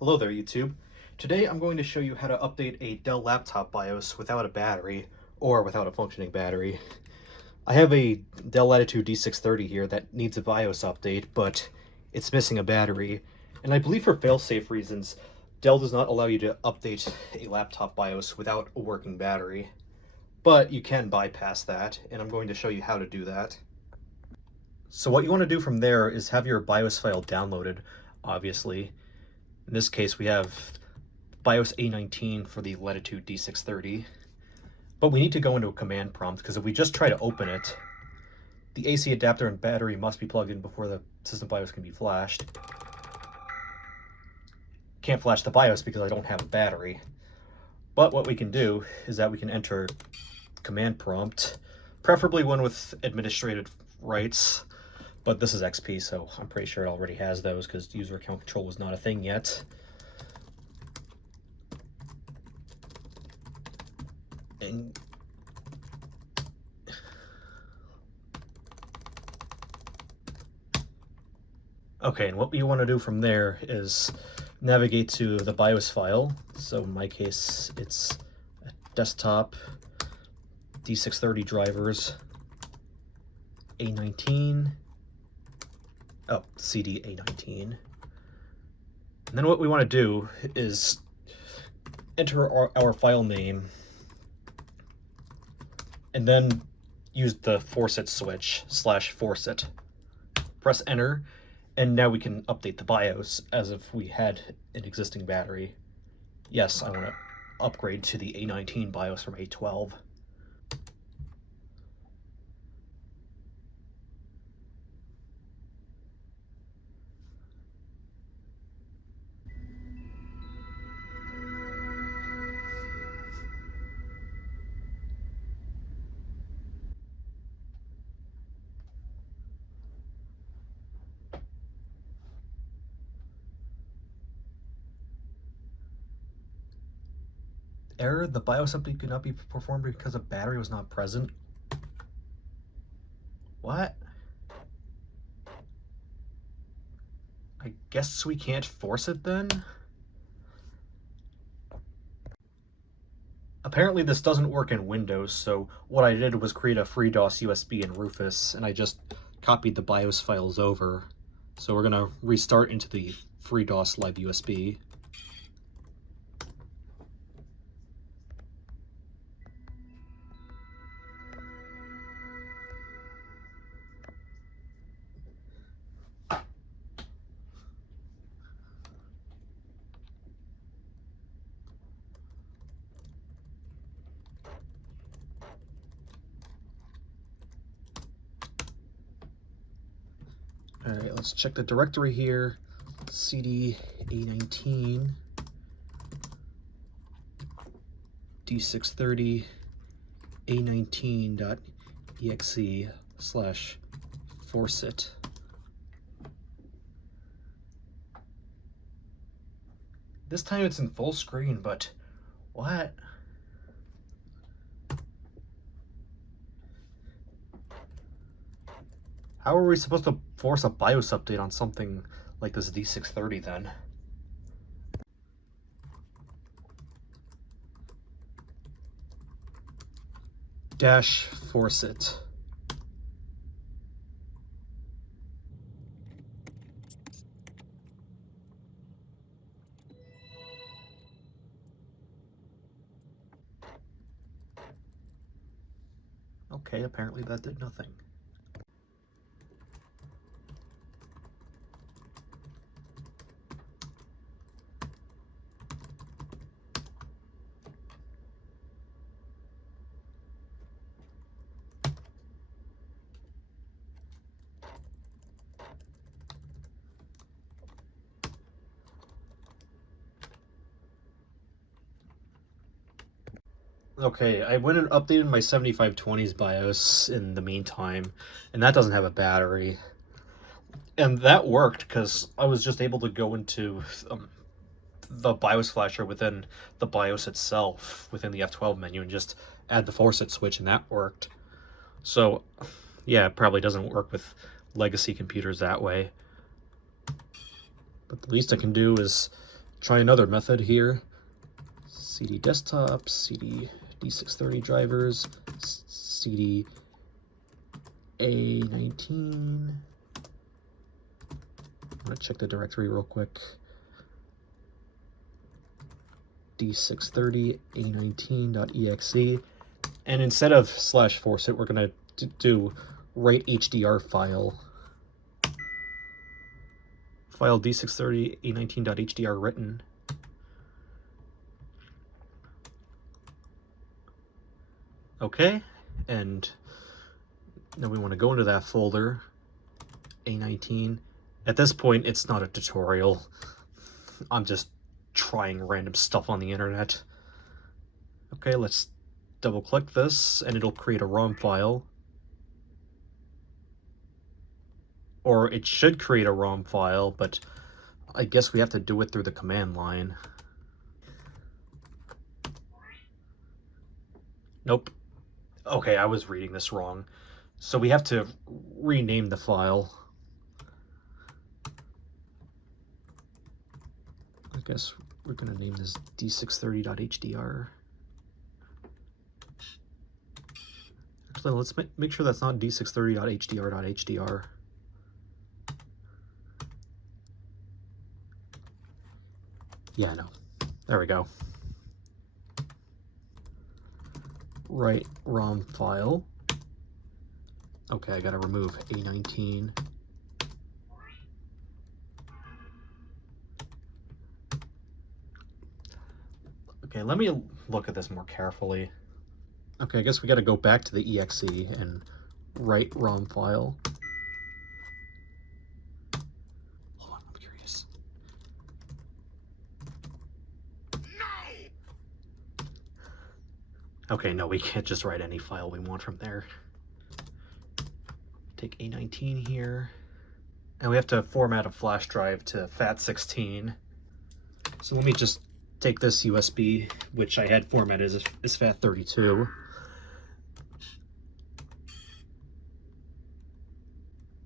Hello there, YouTube. Today I'm going to show you how to update a Dell laptop BIOS without a battery, or without a functioning battery. I have a Dell Latitude D630 here that needs a BIOS update, but it's missing a battery. And I believe for fail-safe reasons, Dell does not allow you to update a laptop BIOS without a working battery. But you can bypass that, and I'm going to show you how to do that. So what you want to do from there is have your BIOS file downloaded, obviously. In this case, we have BIOS A19 for the Latitude D630. But we need to go into a command prompt, because if we just try to open it, the AC adapter and battery must be plugged in before the system BIOS can be flashed. Can't flash the BIOS because I don't have a battery. But what we can do is that we can enter command prompt, preferably one with administrative rights. But this is XP, so I'm pretty sure it already has those because user account control was not a thing yet. And okay, and what we want to do from there is navigate to the BIOS file. So in my case, it's a desktop, D630 drivers, A19, CD A19. And then what we want to do is enter our file name, and then use the forcet switch /forcet. Press enter, and now we can update the BIOS as if we had an existing battery. Yes, I want to upgrade to the A19 BIOS from A12. Error, the BIOS update could not be performed because a battery was not present. What? I guess we can't force it then? Apparently this doesn't work in Windows, so what I did was create a FreeDOS USB in Rufus, and I just copied the BIOS files over. So we're gonna restart into the FreeDOS Live USB. All right, let's check the directory here. CD A19 D630 A19.exe/forcet. This time it's in full screen, but what? How are we supposed to force a BIOS update on something like this D630 then? -forcet. Okay, apparently that did nothing. Okay, I went and updated my 7520's BIOS in the meantime, and that doesn't have a battery. And that worked because I was just able to go into the BIOS flasher within the BIOS itself, within the F12 menu, and just add the forcet switch, and that worked. So, yeah, it probably doesn't work with legacy computers that way. But the least I can do is try another method here. CD desktop, CD D630 drivers, CD A19. I'm gonna check the directory real quick. D630 A19.exe. And instead of /forceit, we're gonna do write HDR file D630 A19.hdr written. Okay, and then we want to go into that folder, A19. At this point, it's not a tutorial. I'm just trying random stuff on the internet. Okay, let's double click this and it'll create a ROM file. Or it should create a ROM file, but I guess we have to do it through the command line. Nope. Okay, I was reading this wrong. So we have to rename the file. I guess we're going to name this d630.hdr. Actually, let's make sure that's not d630.hdr.hdr. Yeah, no. There we go. Write ROM file. Okay, I gotta remove A19. Okay, let me look at this more carefully. Okay, I guess we gotta go back to the exe and write ROM file. Hold on, I'm curious. Okay, no, we can't just write any file we want from there. Take A19 here. And we have to format a flash drive to FAT16. So let me just take this USB, which I had formatted as FAT32.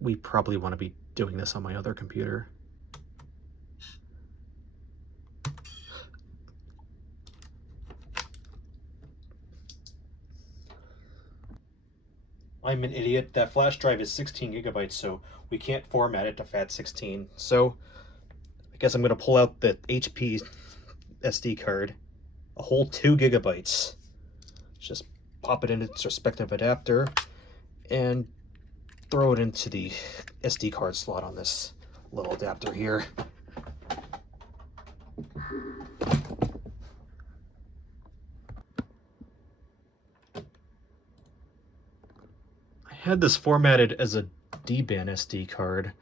We probably want to be doing this on my other computer. I'm an idiot. That flash drive is 16 gigabytes, so we can't format it to FAT16. So I guess I'm going to pull out the HP SD card, a whole 2 gigabytes. Just pop it in its respective adapter and throw it into the SD card slot on this little adapter here. I had this formatted as a DBAN SD card,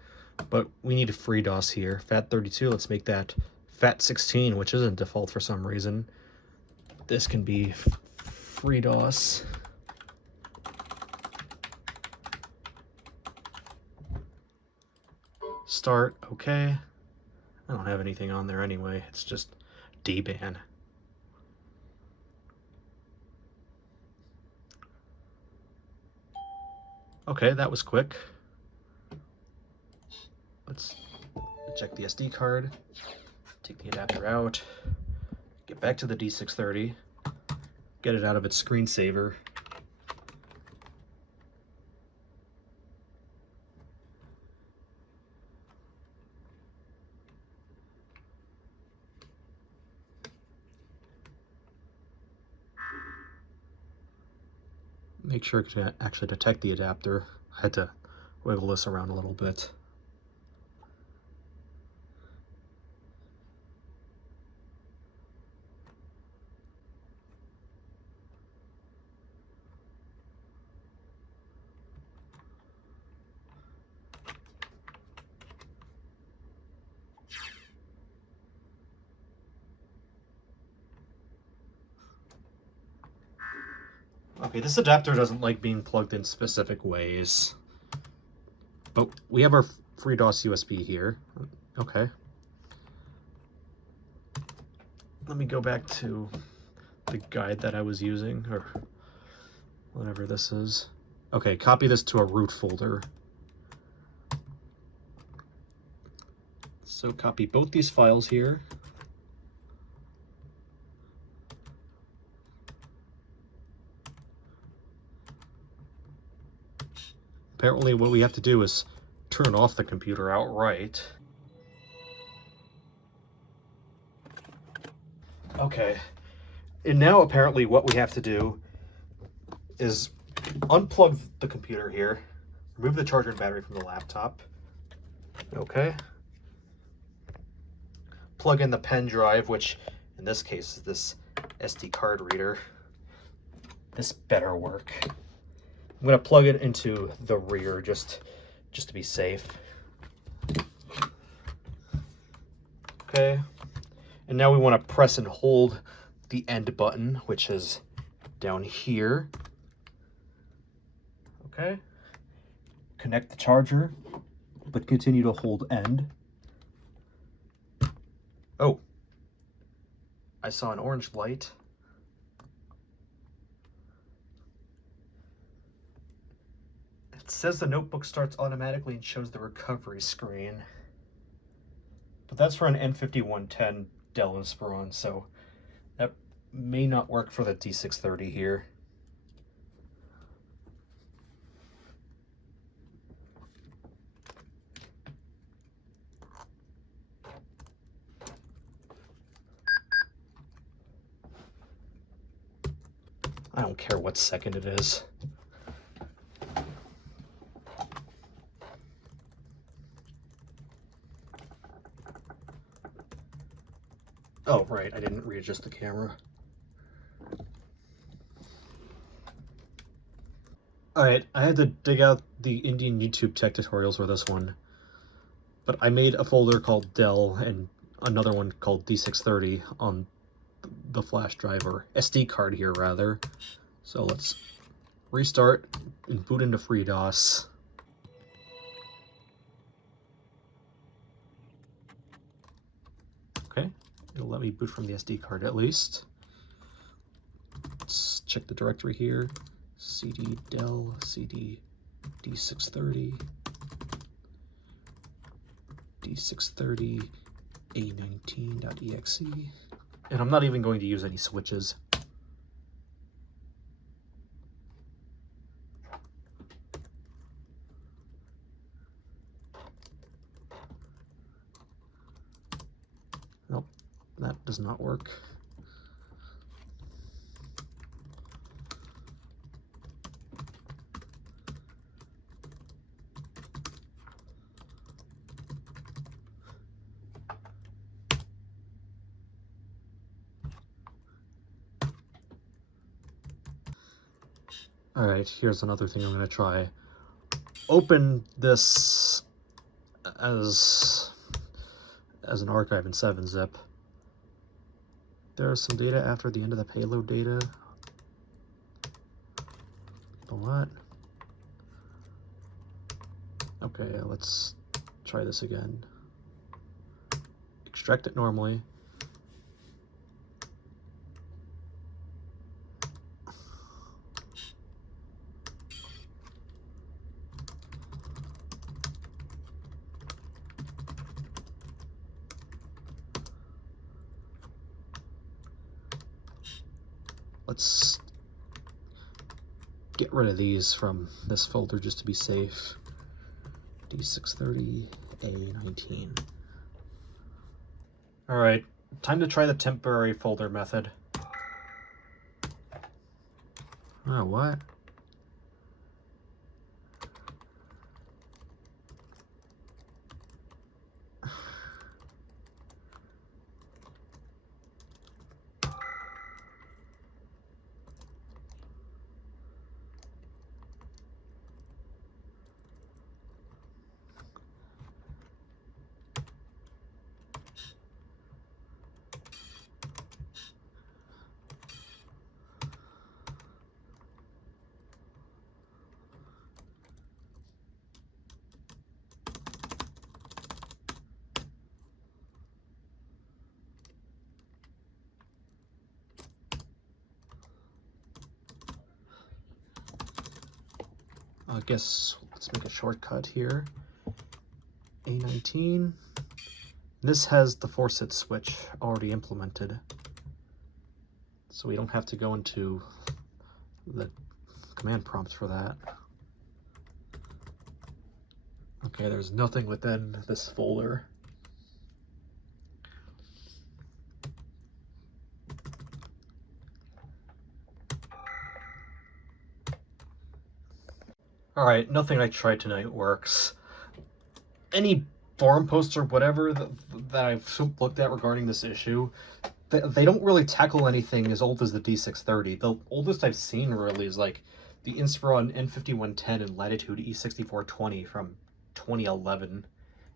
but we need a FreeDOS here. FAT32, let's make that FAT16, which isn't default for some reason. This can be FreeDOS. Start, okay. I don't have anything on there anyway, it's just DBAN. Okay, that was quick. Let's eject the SD card, take the adapter out, get back to the D630, get it out of its screensaver. Make sure it can actually detect the adapter. I had to wiggle this around a little bit. Okay, this adapter doesn't like being plugged in specific ways. But we have our FreeDOS USB here. Okay. Let me go back to the guide that I was using, or whatever this is. Okay, copy this to a root folder. So copy both these files here. apparently what we have to do is turn off the computer outright. Okay, and now apparently what we have to do is unplug the computer here, remove the charger and battery from the laptop. Okay. Plug in the pen drive, which in this case is this SD card reader. This better work. I'm gonna plug it into the rear just to be safe. Okay. And now we want to press and hold the end button, which is down here. Okay. Connect the charger, but continue to hold end. Oh, I saw an orange light. It says the notebook starts automatically and shows the recovery screen. But that's for an N5110 Dell Inspiron, so that may not work for the D630 here. I don't care what second it is. Oh, right, I didn't readjust the camera. Alright, I had to dig out the Indian YouTube tech tutorials for this one. But I made a folder called Dell and another one called D630 on the flash drive, or SD card here rather. So let's restart and boot into FreeDOS. Okay, it'll let me boot from the SD card at least. Let's check the directory here. CD Dell, CD D630, D630 A19.exe. And I'm not even going to use any switches. Nope, that does not work. Alright, here's another thing I'm going to try. Open this as an archive in 7-zip. There's some data after the end of the payload data. The what? Okay, let's try this again. Extract it normally. Let's get rid of these from this folder just to be safe. D630 A19. Alright, time to try the temporary folder method. Oh, what? I guess let's make a shortcut here. A19. This has the 4-sit switch already implemented, so we don't have to go into the command prompt for that. Okay, there's nothing within this folder. Alright, nothing I tried tonight works. Any forum posts or whatever that I've looked at regarding this issue, they don't really tackle anything as old as the D630. The oldest I've seen really is like the Inspiron N5110 and Latitude E6420 from 2011,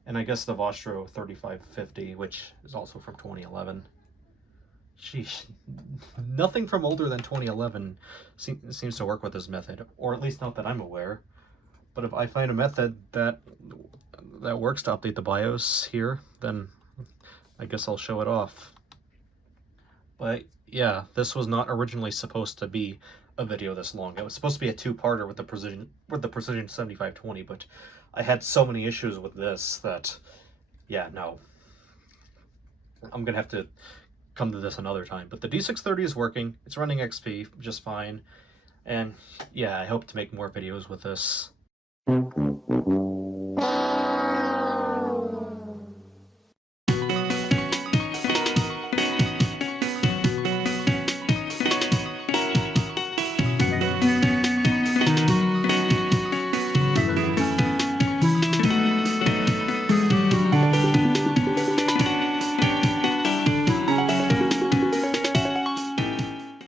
and I guess the Vostro 3550, which is also from 2011. Sheesh, nothing from older than 2011 seems to work with this method, or at least not that I'm aware. But if I find a method that works to update the BIOS here, then I guess I'll show it off. But yeah, this was not originally supposed to be a video this long. It was supposed to be a two-parter with the Precision 7520, but I had so many issues with this that, yeah, no. I'm gonna have to come to this another time. But the D630 is working. It's running XP just fine. And yeah, I hope to make more videos with this.